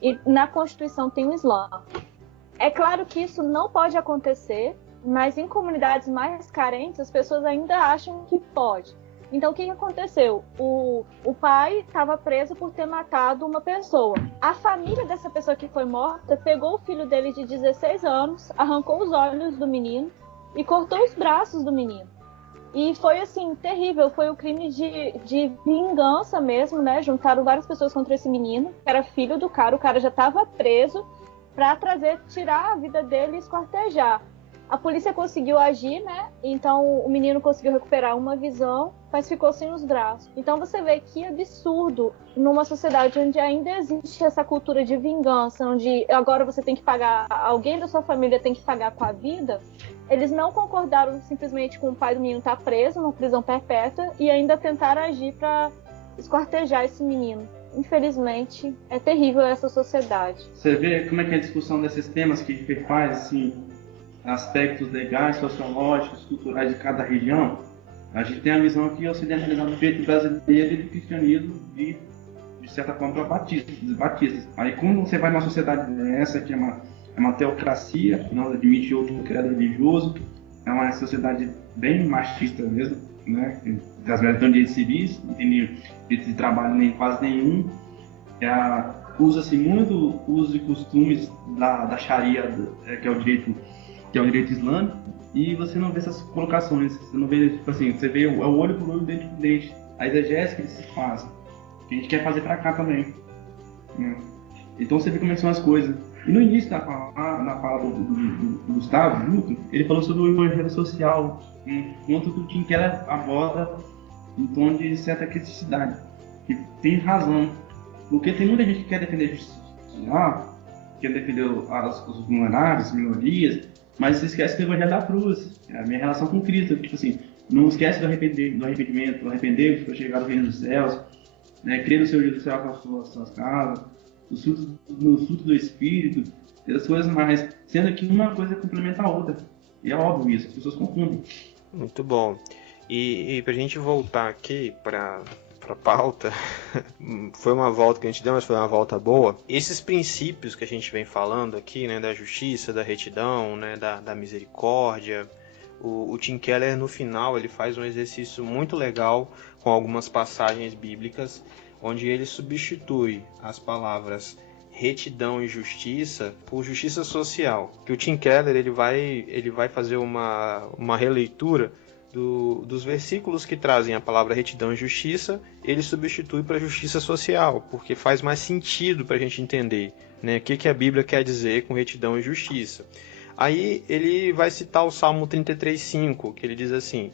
E na Constituição tem o Islã. É claro que isso não pode acontecer, mas em comunidades mais carentes as pessoas ainda acham que pode. Então, o que aconteceu? O pai estava preso por ter matado uma pessoa. A família dessa pessoa que foi morta pegou o filho dele de 16 anos, arrancou os olhos do menino e cortou os braços do menino. E foi, assim, terrível. Foi um crime de vingança mesmo, né? Juntaram várias pessoas contra esse menino, que era filho do cara. O cara já estava preso para tirar a vida dele e esquartejar. A polícia conseguiu agir, né? Então o menino conseguiu recuperar uma visão, mas ficou sem os braços. Então você vê que absurdo numa sociedade onde ainda existe essa cultura de vingança, onde agora você tem que pagar, alguém da sua família tem que pagar com a vida. Eles não concordaram simplesmente com o pai do menino estar preso, numa prisão perpétua, e ainda tentaram agir para esquartejar esse menino. Infelizmente, é terrível essa sociedade. Você vê como é que é a discussão desses temas que faz, assim, aspectos legais, sociológicos, culturais de cada região. A gente tem a visão aqui ocidentalizada do direito brasileiro e do cristianismo de certa forma, batistas. Aí, quando você vai numa sociedade dessa, que é uma teocracia, que não admite outro credo religioso, é uma sociedade bem machista mesmo, né? As mulheres dão direitos civis, não tem direito de trabalho nem quase nenhum. Usa-se muito usos e costumes da Sharia, que é o direito islâmico, e você não vê essas colocações, você não vê, tipo assim, você vê o olho por olho, dente por dente, a exegese que eles fazem, que a gente quer fazer pra cá também, né? Então você vê como são as coisas. E no início na fala do Gustavo Newton, ele falou sobre o evangelho social, quanto que o Tim Keller aborda em tom de certa criticidade, que tem razão, porque tem muita gente que quer defender a justiça social, quer defender os vulneráveis, as minorias, mas se esquece do evangelho da cruz, a minha relação com Cristo, tipo assim, não esquece do arrependimento, do arrepender para chegar ao reino dos céus, né, crer no Senhor Jesus Céu com as suas casas, no fruto do Espírito, essas coisas mais, sendo que uma coisa complementa a outra, e é óbvio isso, as pessoas confundem. Muito bom. E pra gente voltar aqui pra pauta, foi uma volta que a gente deu, mas foi uma volta boa. Esses princípios que a gente vem falando aqui, né, da justiça, da retidão, né, da misericórdia, o Tim Keller no final ele faz um exercício muito legal com algumas passagens bíblicas, onde ele substitui as palavras retidão e justiça por justiça social. Que o Tim Keller ele vai fazer uma releitura dos versículos que trazem a palavra retidão e justiça, ele substitui para justiça social, porque faz mais sentido para a gente entender, né, o que a Bíblia quer dizer com retidão e justiça. Aí ele vai citar o Salmo 33,5, que ele diz assim: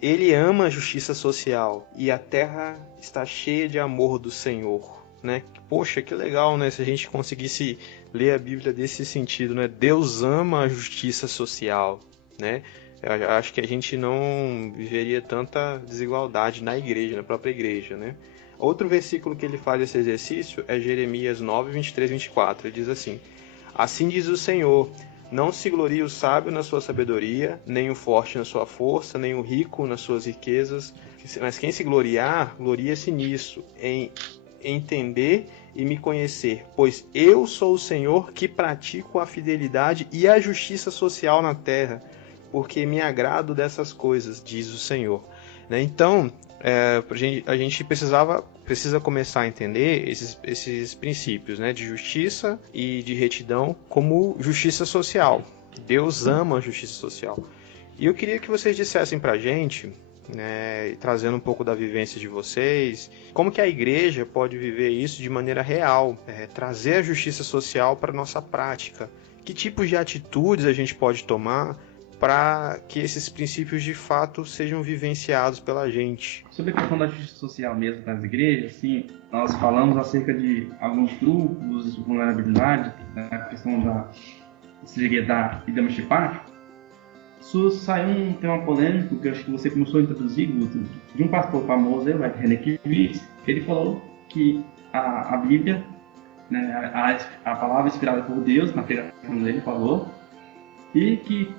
ele ama a justiça social e a terra está cheia de amor do Senhor. Né? Poxa, que legal, né? Se a gente conseguisse ler a Bíblia desse sentido, né? Deus ama a justiça social, né? Eu acho que a gente não viveria tanta desigualdade na igreja, na própria igreja, né? Outro versículo que ele faz esse exercício é Jeremias 9, 23, 24. Ele diz assim: assim diz o Senhor, não se glorie o sábio na sua sabedoria, nem o forte na sua força, nem o rico nas suas riquezas, mas quem se gloriar, gloria-se nisso, em entender e me conhecer, pois eu sou o Senhor que pratico a fidelidade e a justiça social na terra, porque me agrado dessas coisas, diz o Senhor. Então, a gente precisa começar a entender esses princípios, né, de justiça e de retidão como justiça social. Deus ama a justiça social. E eu queria que vocês dissessem pra gente, né, trazendo um pouco da vivência de vocês, como que a igreja pode viver isso de maneira real, trazer a justiça social para a nossa prática. Que tipos de atitudes a gente pode tomar para que esses princípios de fato sejam vivenciados pela gente. Sobre a questão da justiça social mesmo das igrejas, assim, nós falamos acerca de alguns grupos de vulnerabilidade, a questão da seriedade e da emancipação, Saiu tem uma polêmica que eu acho que você começou a introduzir, Guto, de um pastor famoso, René Kivitz, que ele falou que a Bíblia, né, a palavra inspirada por Deus, na pregação dele falou, e que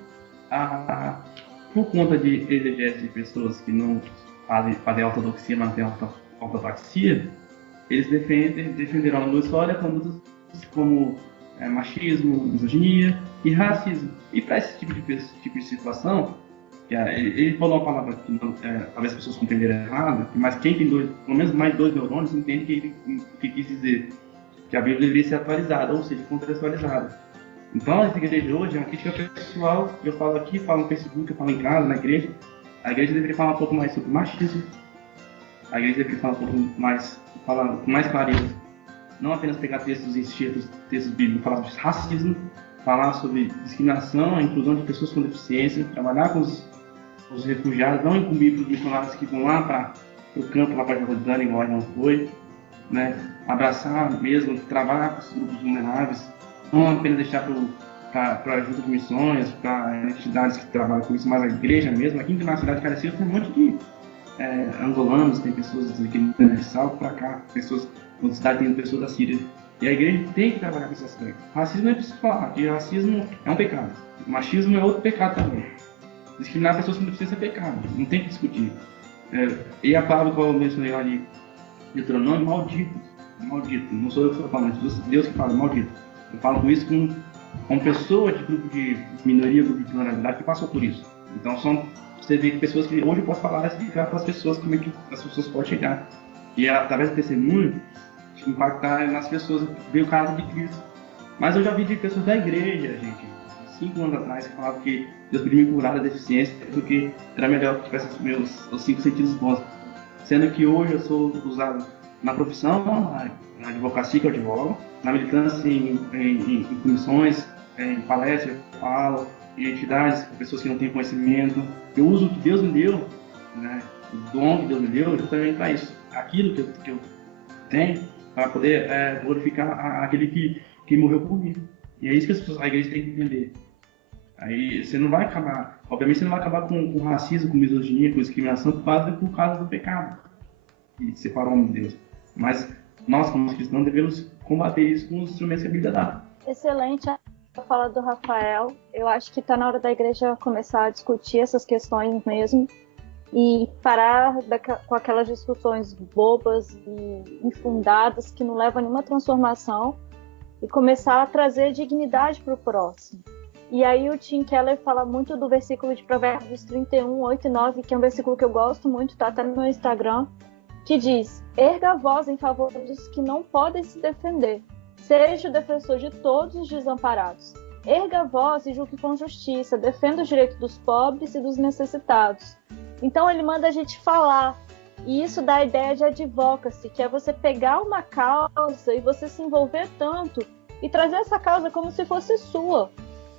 por conta de exegese de pessoas que não fazem ortodoxia, mas não têm ortodoxia, eles defenderam a história como machismo, misoginia e racismo. E para esse tipo de situação, ele falou uma palavra que talvez as pessoas compreenderam errado, mas quem tem pelo menos mais 2 neurônios entende que quis dizer que a Bíblia deveria ser atualizada, ou seja, contextualizada. Então, essa igreja hoje é uma crítica pessoal. Eu falo aqui, falo no Facebook, eu falo em casa, na igreja. A igreja deveria falar um pouco mais sobre machismo. A igreja deveria falar um pouco mais, falar com mais clareza. Não apenas pegar textos bíblicos, falar sobre racismo, falar sobre discriminação, a inclusão de pessoas com deficiência, trabalhar com os refugiados, não incumbir os missionários que vão lá para o campo, lá para a Jordânia, igual não foi, né? Abraçar mesmo, trabalhar com os grupos vulneráveis, não apenas deixar para ajuda de missões, para entidades que trabalham com isso, mas a igreja mesmo. Aqui na cidade de Caracinho tem um monte de angolanos, tem pessoas aqui de Salto para cá, pessoas na cidade tem pessoas da Síria. E a igreja tem que trabalhar com esse aspecto. Racismo é preciso falar, que racismo é um pecado. Machismo é outro pecado também. Discriminar pessoas com deficiência é pecado, não tem que discutir. E a palavra que eu mencionei lá de Deuteronômio, maldito. Não sou eu que estou falando, é Deus que fala, maldito. Eu falo com isso com pessoa de grupo de minoria, grupo de pluralidade que passou por isso. Então você vê que pessoas que hoje eu posso falar, explicar para as pessoas como é que as pessoas podem chegar. E através do testemunho, impactar nas pessoas, ver o caso de Cristo. Mas eu já vi de pessoas da igreja, gente, 5 anos atrás, que falavam que Deus podia me curar da deficiência, porque era melhor que tivesse os 5 sentidos bons. Sendo que hoje eu sou usado na profissão, na advocacia que eu advogo, na militância em comissões, em palestras, eu falo, em entidades, pessoas que não têm conhecimento. Eu uso o que Deus me deu, né, o dom que Deus me deu, justamente para isso. Aquilo que eu tenho, para poder glorificar aquele que morreu por mim. E é isso que a igreja tem que entender. Aí você não vai acabar, obviamente você não vai acabar com racismo, com misoginia, com discriminação por causa do pecado que separou o homem de Deus. Mas nós, como cristãos, devemos combater isso com os instrumentos que a Bíblia dá. Excelente a fala do Rafael. Eu acho que está na hora da igreja começar a discutir essas questões mesmo e parar com aquelas discussões bobas e infundadas que não levam a nenhuma transformação e começar a trazer dignidade para o próximo. E aí o Tim Keller fala muito do versículo de Provérbios 31, 8 e 9, que é um versículo que eu gosto muito, tá até no meu Instagram, que diz: erga a voz em favor dos que não podem se defender. Seja o defensor de todos os desamparados. Erga a voz e julgue com justiça. Defenda os direitos dos pobres e dos necessitados. Então ele manda a gente falar. E isso dá a ideia de advocacy, que é você pegar uma causa e você se envolver tanto e trazer essa causa como se fosse sua.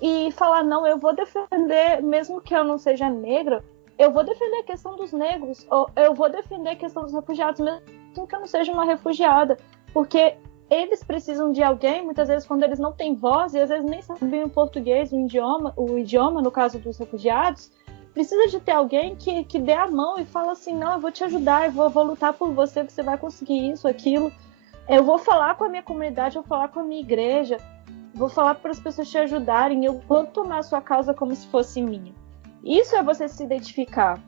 E falar, não, eu vou defender, mesmo que eu não seja negra, eu vou defender a questão dos negros, ou eu vou defender a questão dos refugiados, mesmo que eu não seja uma refugiada. Porque eles precisam de alguém, muitas vezes, quando eles não têm voz, e às vezes nem sabem o português, o idioma, no caso dos refugiados, precisa de ter alguém que dê a mão e fala assim, não, eu vou te ajudar, eu vou lutar por você, você vai conseguir isso, aquilo. Eu vou falar com a minha comunidade, eu vou falar com a minha igreja, vou falar para as pessoas te ajudarem, eu vou tomar a sua causa como se fosse minha. Isso é você se identificar.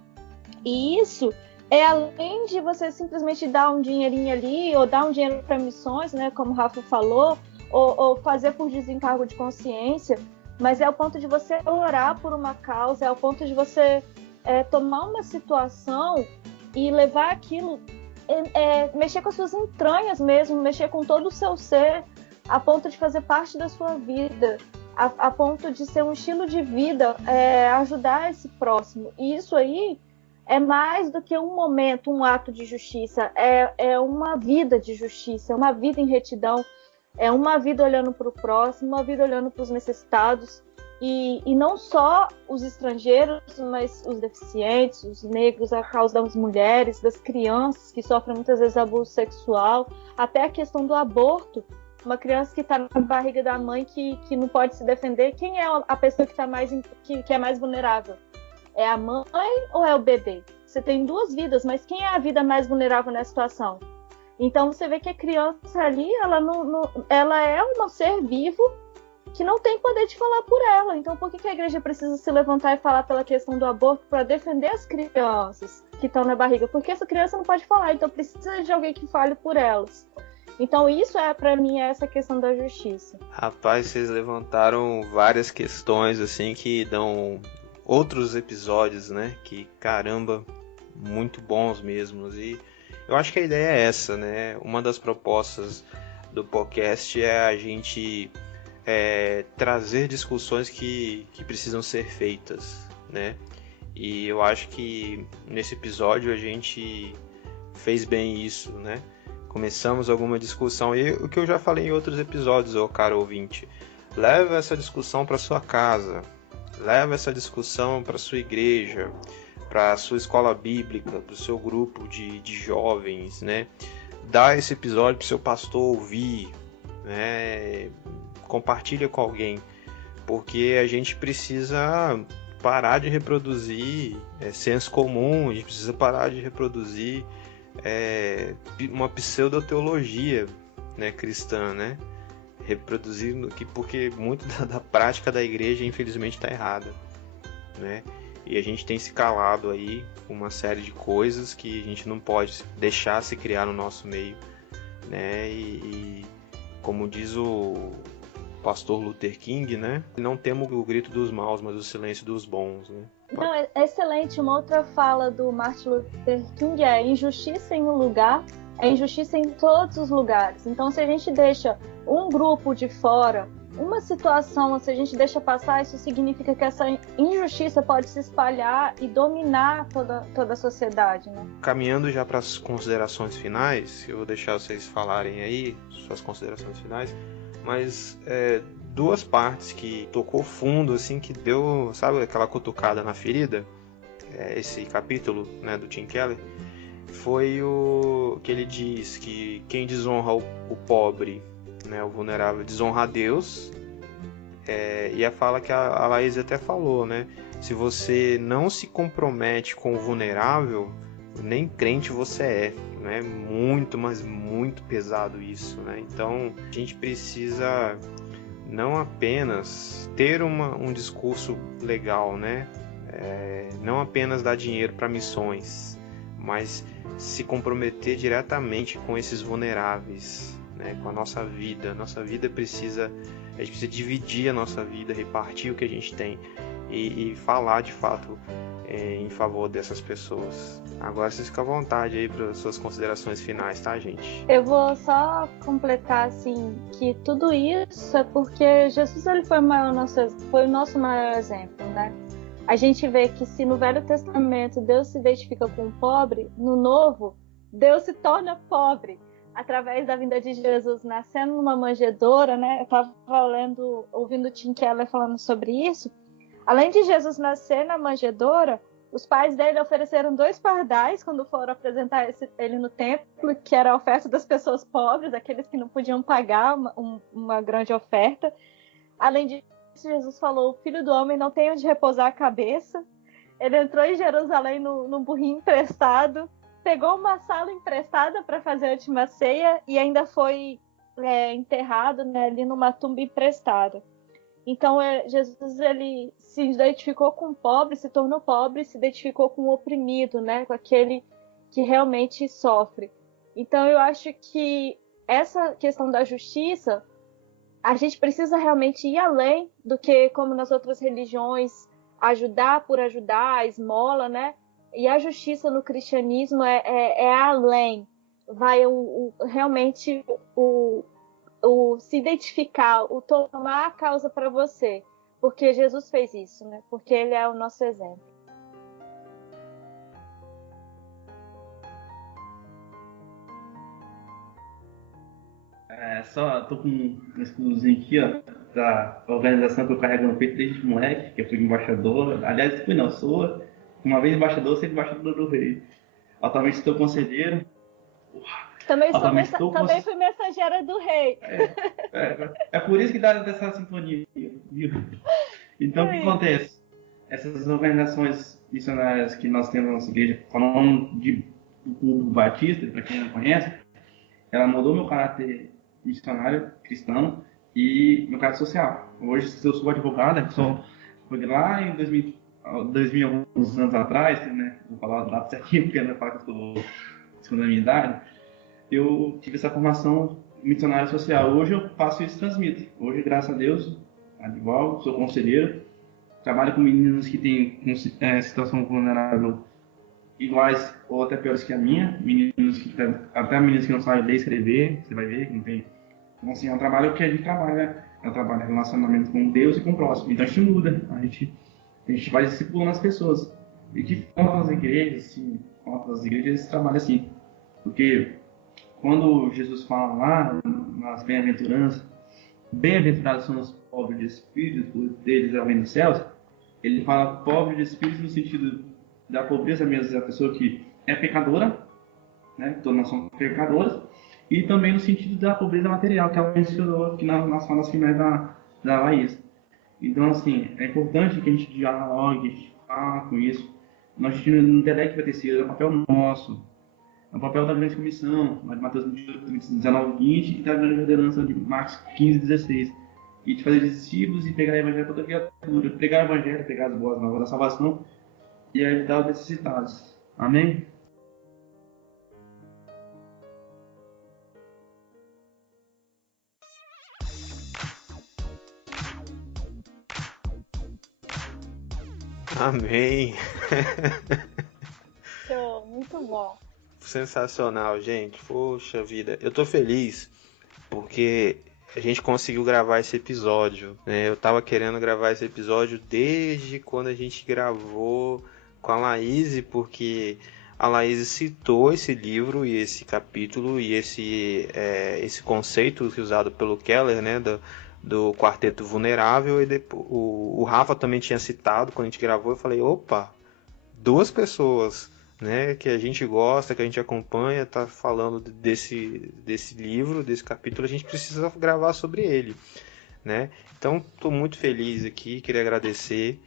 E isso é além de você simplesmente dar um dinheirinho ali, ou dar um dinheiro para missões, né, como o Rafa falou, ou fazer por desencargo de consciência, mas é o ponto de você orar por uma causa, é o ponto de você tomar uma situação e levar aquilo, mexer com as suas entranhas mesmo, mexer com todo o seu ser, a ponto de fazer parte da sua vida, a ponto de ser um estilo de vida, ajudar esse próximo. E isso aí é mais do que um momento, um ato de justiça, é uma vida de justiça, é uma vida em retidão, é uma vida olhando para o próximo, uma vida olhando para os necessitados, e não só os estrangeiros, mas os deficientes, os negros, a causa das mulheres, das crianças que sofrem muitas vezes abuso sexual, até a questão do aborto. Uma criança que está na barriga da mãe que não pode se defender, quem é a pessoa que é mais vulnerável? É a mãe ou é o bebê? Você tem duas vidas, mas quem é a vida mais vulnerável nessa situação? Então você vê que a criança ali, ela é um ser vivo que não tem poder de falar por ela. Então por que a igreja precisa se levantar e falar pela questão do aborto para defender as crianças que estão na barriga? Porque essa criança não pode falar, então precisa de alguém que fale por elas. Então isso para mim, essa questão da justiça. Rapaz, vocês levantaram várias questões assim que dão outros episódios, né? Que, caramba, muito bons mesmo. E eu acho que a ideia é essa, né? Uma das propostas do podcast é a gente trazer discussões que precisam ser feitas, né? E eu acho que nesse episódio a gente fez bem isso, né? Começamos alguma discussão, e o que eu já falei em outros episódios, ô caro ouvinte, leva essa discussão para sua casa, leva essa discussão para sua igreja, para a sua escola bíblica, para o seu grupo de jovens, né? Dá esse episódio para o seu pastor ouvir, né? Compartilha com alguém, porque a gente precisa parar de reproduzir senso comum, a gente precisa parar de reproduzir uma pseudoteologia, né, cristã, né? Reproduzindo porque muito da prática da igreja infelizmente está errada, né? E a gente tem se calado aí com uma série de coisas que a gente não pode deixar se criar no nosso meio, né? E como diz o pastor Luther King, né? Não temos o grito dos maus, mas o silêncio dos bons, né? Não, é excelente. Uma outra fala do Martin Luther King é: injustiça em um lugar é injustiça em todos os lugares. Então, se a gente deixa um grupo de fora, uma situação, se a gente deixa passar, isso significa que essa injustiça pode se espalhar e dominar toda a sociedade, né? Caminhando já para as considerações finais, eu vou deixar vocês falarem aí suas considerações finais, mas duas partes que tocou fundo, assim, que deu, sabe, aquela cutucada na ferida, esse capítulo, né, do Tim Keller, foi o que ele diz que quem desonra o pobre, né, o vulnerável, desonra a Deus, e a fala que a Laís até falou, né, se você não se compromete com o vulnerável, nem crente você é, né, muito, mas muito pesado isso, né, então a gente precisa não apenas ter um discurso legal, né, não apenas dar dinheiro para missões, mas se comprometer diretamente com esses vulneráveis, né, com a nossa vida. A gente precisa dividir a nossa vida, repartir o que a gente tem e falar de fato em favor dessas pessoas. Agora vocês ficam à vontade aí para suas considerações finais, tá, gente? Eu vou só completar assim que tudo isso é porque Jesus ele foi o nosso maior exemplo, né? A gente vê que se no Velho Testamento Deus se identifica com o pobre, no Novo, Deus se torna pobre através da vinda de Jesus nascendo numa manjedoura, né? Eu estava ouvindo o Tim Keller falando sobre isso. Além de Jesus nascer na manjedoura, os pais dele ofereceram 2 pardais quando foram apresentar ele no templo, que era a oferta das pessoas pobres, aqueles que não podiam pagar uma grande oferta. Além disso, Jesus falou: o Filho do Homem não tem onde repousar a cabeça. Ele entrou em Jerusalém num burrinho emprestado, pegou uma sala emprestada para fazer a última ceia e ainda foi enterrado, né, ali numa tumba emprestada. Então, Jesus ele se identificou com o pobre, se tornou pobre, se identificou com o oprimido, né, com aquele que realmente sofre. Então, eu acho que essa questão da justiça, a gente precisa realmente ir além do que, como nas outras religiões, ajudar por ajudar, a esmola, né? E a justiça no cristianismo é além. Vai realmente o se identificar, o tomar a causa para você. Porque Jesus fez isso, né? Porque ele é o nosso exemplo. Só tô com um escudozinho aqui, ó, da organização que eu carrego no peito desde moleque, que eu fui embaixador. Aliás, sou uma vez embaixador, sempre embaixador do rei. Atualmente estou conselheiro. Também, altamente estou também fui mensageira do rei. É por isso que dá dessa sintonia, viu? Então, o que acontece? Essas organizações missionárias que nós temos na nossa igreja, falando do público batista, para quem não conhece, ela mudou meu caráter missionário cristão e meu caráter social. Hoje, se eu sou advogada, foi lá em 2000, alguns anos atrás, né? Vou falar a data certinho, porque não é falar que eu estou escondendo a minha idade. Eu tive essa formação missionária social. Hoje eu faço isso e transmito. Hoje, graças a Deus, advogo, sou conselheiro, trabalho com meninos que têm situação vulnerável iguais ou até piores que a minha, até meninos que não sabem ler e escrever, você vai ver que não tem. Então, assim, é um trabalho que a gente trabalha, é um trabalho de relacionamento com Deus e com o próximo. Então a gente muda, a gente vai discipulando as pessoas. E que falta nas igrejas, assim, esse trabalho assim. Porque quando Jesus fala lá nas bem-aventuranças, bem-aventurados são os pobres de espírito, por deles é o reino dos céus, ele fala pobre de espírito no sentido da pobreza mesmo, da pessoa que é pecadora, né? Todos nós somos pecadores, e também no sentido da pobreza material, que ela mencionou aqui nas falas finais da Laís. Então, assim, é importante que a gente dialogue, a gente fale com isso. Nós a gente não delegue que vai ter sido, é um papel nosso. É o papel da grande comissão, de Mateus 19, 20 e da grande ordenança de Marcos 15, 16. E de fazer discípulos e pegar o evangelho para toda criatura. Pregar o evangelho, pegar as boas novas da salvação e ajudar os necessitados. Amém? Amém. Show, muito bom. Sensacional, gente. Poxa vida. Eu tô feliz porque a gente conseguiu gravar esse episódio, né? Eu tava querendo gravar esse episódio desde quando a gente gravou com a Laís, porque a Laís citou esse livro e esse capítulo e esse conceito usado pelo Keller, né? Do quarteto vulnerável, e depois, o Rafa também tinha citado quando a gente gravou. Eu falei, opa, duas pessoas, né, que a gente gosta, que a gente acompanha, tá falando desse livro, desse capítulo, a gente precisa gravar sobre ele, né? Então, estou muito feliz aqui, queria agradecer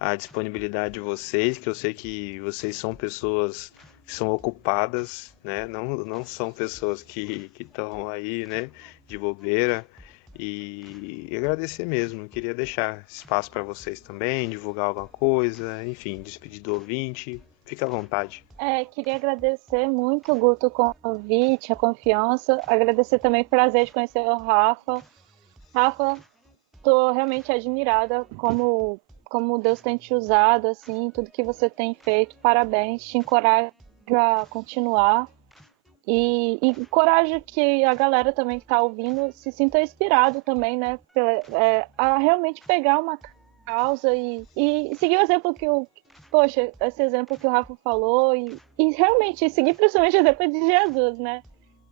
a disponibilidade de vocês, que eu sei que vocês são pessoas que são ocupadas, né? Não são pessoas que estão aí, né, de bobeira. E agradecer mesmo, queria deixar espaço para vocês também, divulgar alguma coisa, enfim, despedir do ouvinte, fica à vontade. Queria agradecer muito, Guto, o convite, a confiança, agradecer também o prazer de conhecer o Rafa. Rafa, tô realmente admirada como Deus tem te usado, assim, tudo que você tem feito, parabéns, te encorajo a continuar. E encorajo que a galera também que está ouvindo se sinta inspirado também, né? A realmente pegar uma causa e seguir o exemplo esse exemplo que o Rafa falou e realmente seguir principalmente o exemplo de Jesus, né?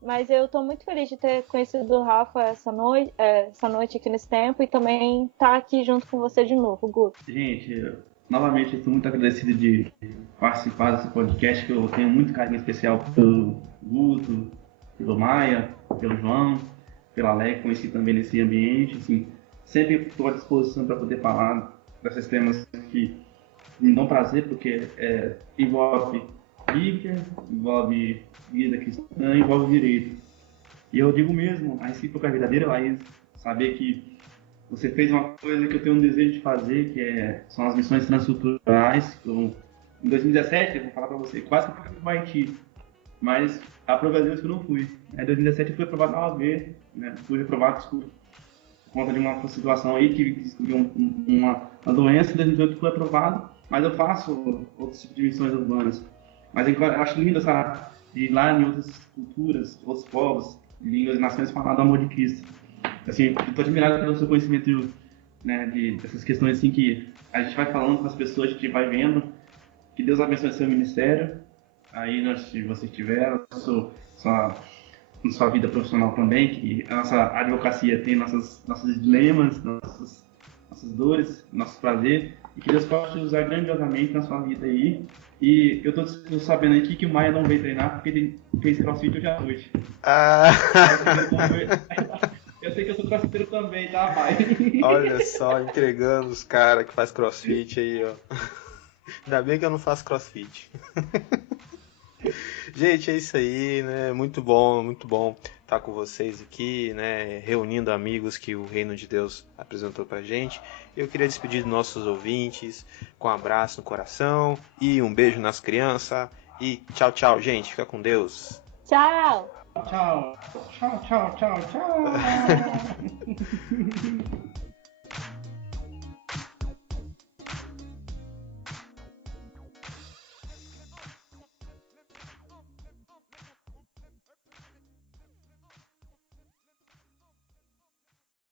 Mas eu estou muito feliz de ter conhecido o Rafa essa noite aqui nesse tempo e também estar aqui junto com você de novo, Guto. Gente, novamente estou muito agradecido de participar desse podcast, que eu tenho muito carinho especial pelo Guto, pelo Maia, pelo João, pela Leque, conheci também nesse ambiente. Assim, sempre estou à disposição para poder falar desses temas que me dão prazer, porque envolve Bíblia, envolve vida cristã, envolve direito. E eu digo mesmo, a recíproca é verdadeira, Laís, saber que você fez uma coisa que eu tenho um desejo de fazer, são as missões transculturais. Em 2017, eu vou falar para você, quase que eu fui para o Haiti, mas aprove a Deus que eu não fui. Em 2017 eu fui aprovado na OAB, né? Fui reprovado por conta de uma situação aí que descobriu uma doença. Em 2018 fui aprovado, mas eu faço outros tipos de missões urbanas. Mas eu acho lindo de ir lá em outras culturas, outros povos, línguas e nações falar do amor de Cristo. Assim, eu estou admirado pelo seu conhecimento, né, dessas questões assim que a gente vai falando com as pessoas, a gente vai vendo. Que Deus abençoe seu ministério. Aí, se você tiver, sua vida profissional também, que a nossa advocacia tem nossos dilemas, nossas dores, nossos prazeres, e que Deus possa te usar grandiosamente na sua vida aí. E eu tô sabendo aqui que o Maia não veio treinar porque ele fez crossfit hoje à noite. Ah, Eu sei que eu sou crossfiteiro também, tá, pai? olha só, entregando os caras que faz crossfit aí, ó. Ainda bem que eu não faço crossfit. Gente, é isso aí, né? Muito bom estar com vocês aqui, né? Reunindo amigos que o Reino de Deus apresentou pra gente. Eu queria despedir dos nossos ouvintes com um abraço no coração e um beijo nas crianças. E tchau, tchau, gente. Fica com Deus. Tchau! Tchau, tchau, tchau, tchau, tchau.